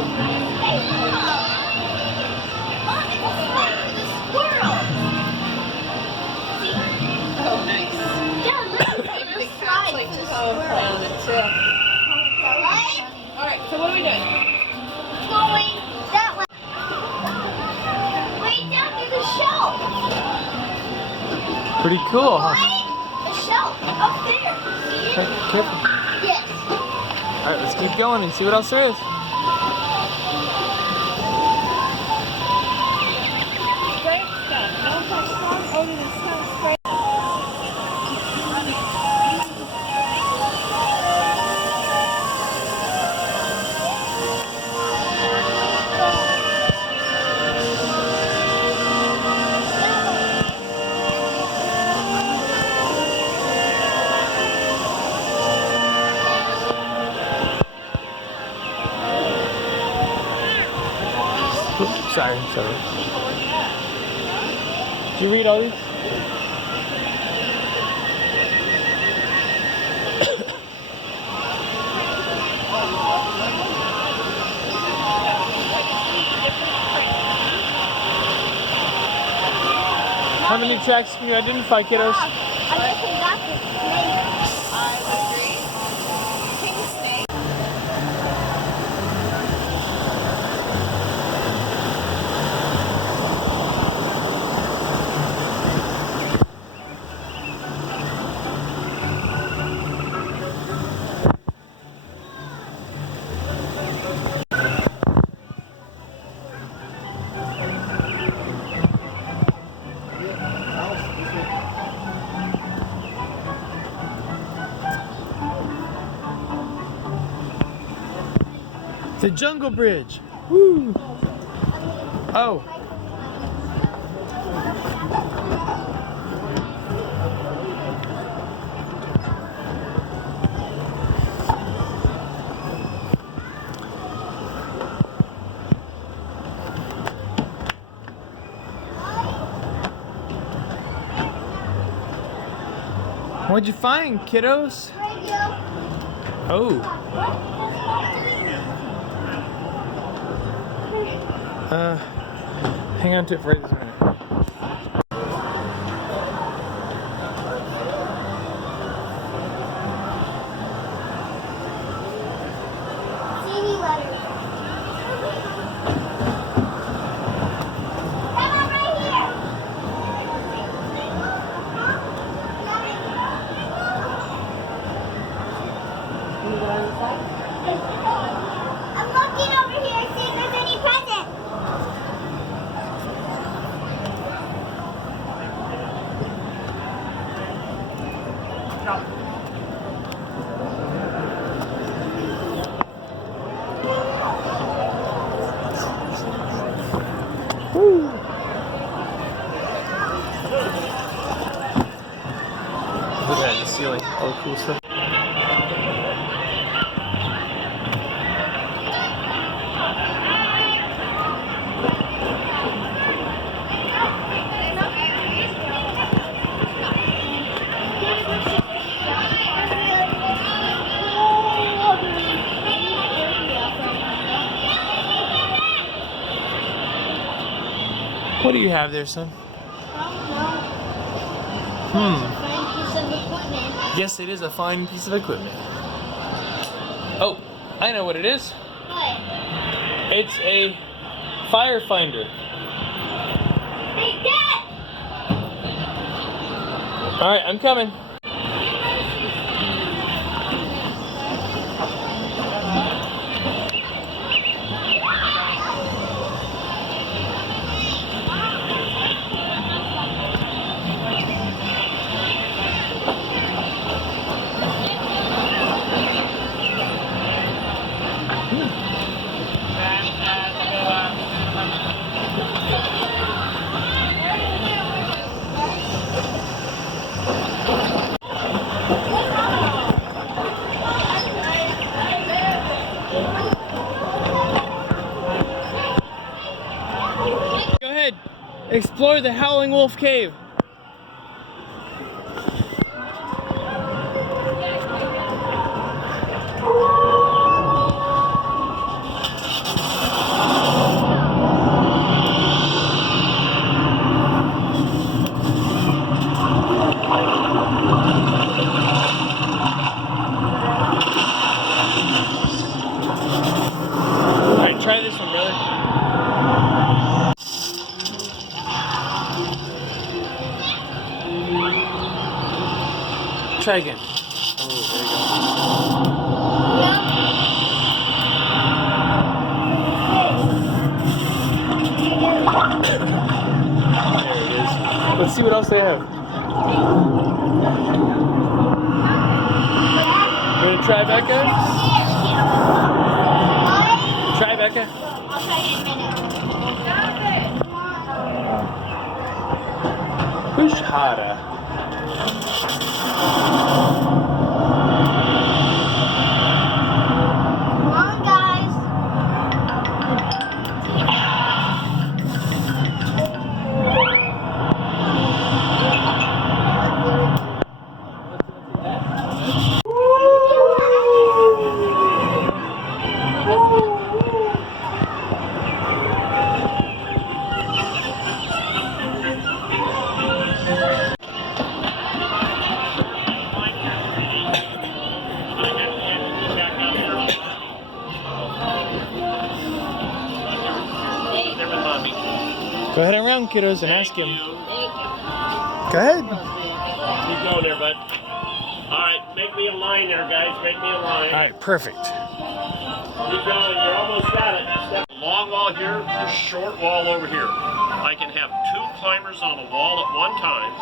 Oh, nice. Yeah, look. Maybe the cats like to come and play on it too. Alright, so what are we doing? Going that way. Right down to the shelf. Pretty cool, huh? Right? The shelf up there. See Hey, it? careful. Yes. Alright, let's keep going and see what else there is. Great stuff. No such strong odor than skunk spray. Oops, sorry. Did you read all these? How many tracks can you identify, kiddos? I'm guessing that's a snake. I would agree. King snake. The Jungle Bridge. Woo! Oh. What'd you find, kiddos? Oh. Hang on to it for this minute. CD letters. Come on, right here. I'm looking over here to see if there's any presents. Look at that, the ceiling. All the cool stuff. What do you have there, son? Fine piece of equipment. Yes, it is a fine piece of equipment. Oh, I know what it is. What? It's a fire finder. Hey, Dad! All right, I'm coming. Go ahead, explore the Howling Wolf Cave. Try this one, brother. Try again. Oh, there you go. There it is. Let's see what else they have. You want to try, Becca? Try, Becca. I'll try in a minute. Push harder. Come on, guys. Go ahead and round, kiddos, and ask him. Go ahead. Keep going there, bud. All right, make me a line there, guys. Make me a line. All right, perfect. Keep going. You're almost got it. Step. Long wall here, the short wall over here. I can have 2 climbers on a wall at one time,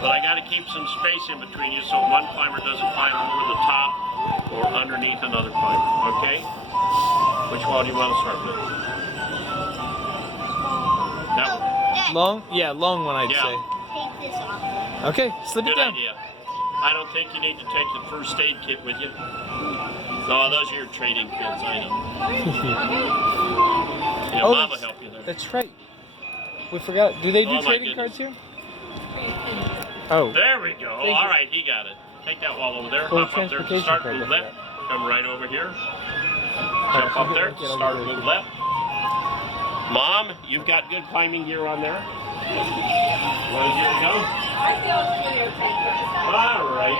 but I got to keep some space in between you so one climber doesn't climb over the top or underneath another climber. Okay? Which wall do you want to start with? That one. Long? Yeah, long one, I'd Yeah. say. Take this off. Okay, slip it Good down. idea. I don't think you need to take the first aid kit with you. No, those are your trading kits, I know. Yeah, Oh, Mom will that's- help you there. That's right. We forgot. Do they do Oh, my trading goodness. cards here? Oh. There we go. Thank All you. right, he got it. Take that wall over there. Oh, Hop up there. transportation Start, card, move I left. Come right over here. Alright, Jump up there. okay, I'll Start, get it. move left. Mom, you've got good climbing gear on there. Want to get it go? All right.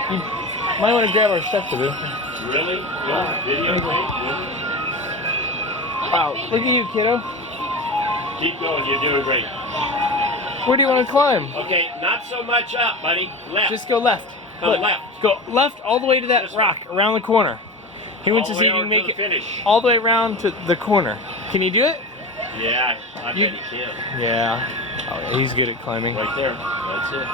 Might want to grab our stuff to do. Really? Good. Videotape? Good. Wow, look at you, kiddo. Keep going. You're doing great. Where do you want to climb? Okay, not so much up, buddy. Left. Just go left. Come Look, left. Go left all the way to that This way. rock around the corner. He wants to All see the if way you can over to make the it finish. all the way around to the corner. Can you do it? Yeah, I You- bet he can. Yeah. Oh, yeah, he's good at climbing. Right there. That's it.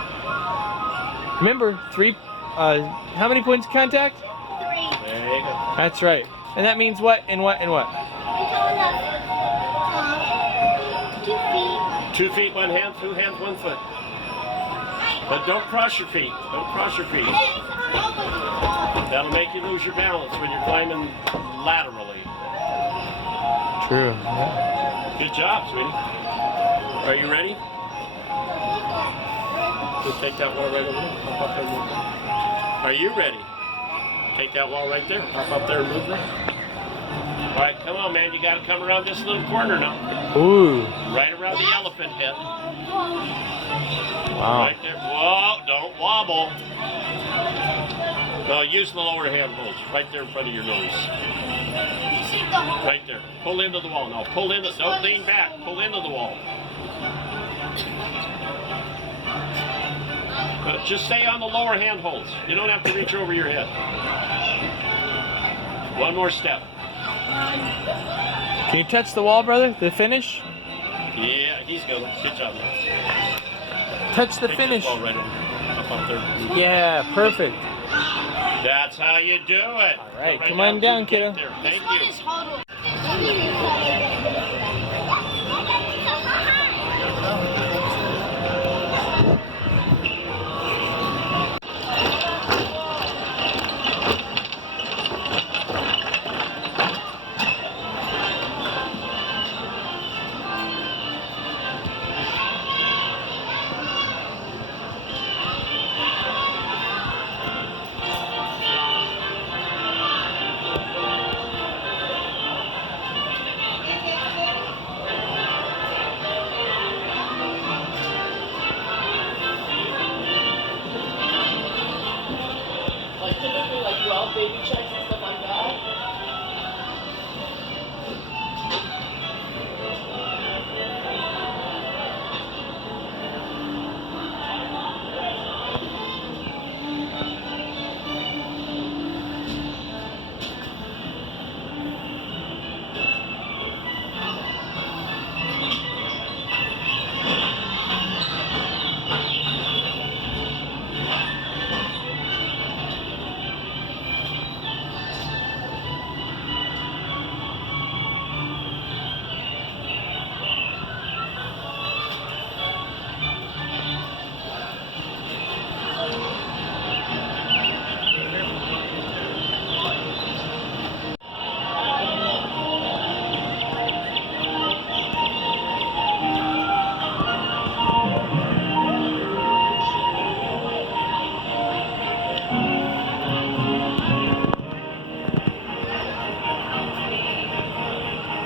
Remember, 3. How many points of contact? 3. There you go. That's right. And that means what? And what? And what? I'm coming up. 2 feet. 2 feet, 1 hand, 2 hands, 1 foot. But don't cross your feet. Don't cross your feet. That'll make you lose your balance when you're climbing laterally. True. Good job, sweetie. Are you ready? Just take that wall right over there. Hop up there and move there. Are you ready? Take that wall right there. Hop up there and move there. All right, come on, man. You got to come around this little corner now. Ooh. Right around the elephant head. Wow. Right there. Whoa, don't wobble. No, use the lower hand holds. Right there in front of your nose. Right there. Pull into the wall. No, pull into. Don't lean back. Pull into the wall. But just stay on the lower hand holds. You don't have to reach over your head. One more step. Can you touch the wall, brother? The finish? Yeah, he's good. Good job. Touch the Take finish. this ball right over here. Up there. Yeah, perfect. That's how you do it. All right, Go come on down, to the kiddo. gate there. Thank This one you. is hard.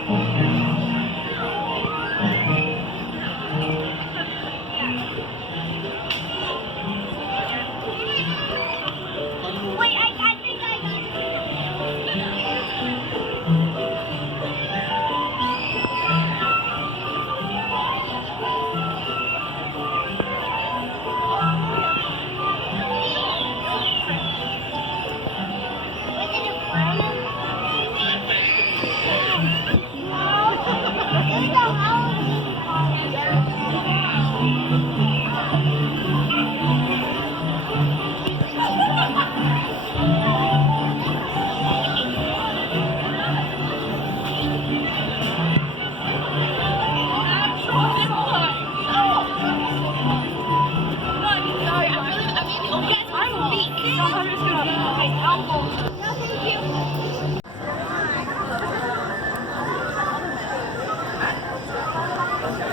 Wait, I think I got Was it a fire? No. It's a Halloween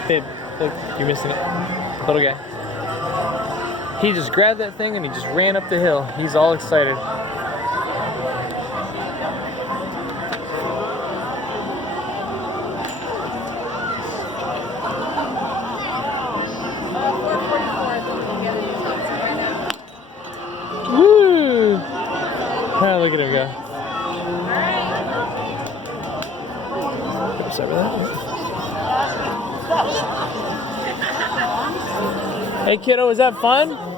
Babe, look, you're missing it. Little guy. He just grabbed that thing and he just ran up the hill. He's all excited. Woo! Ah, look at him go. Sorry about that. Hey kiddo, was that fun?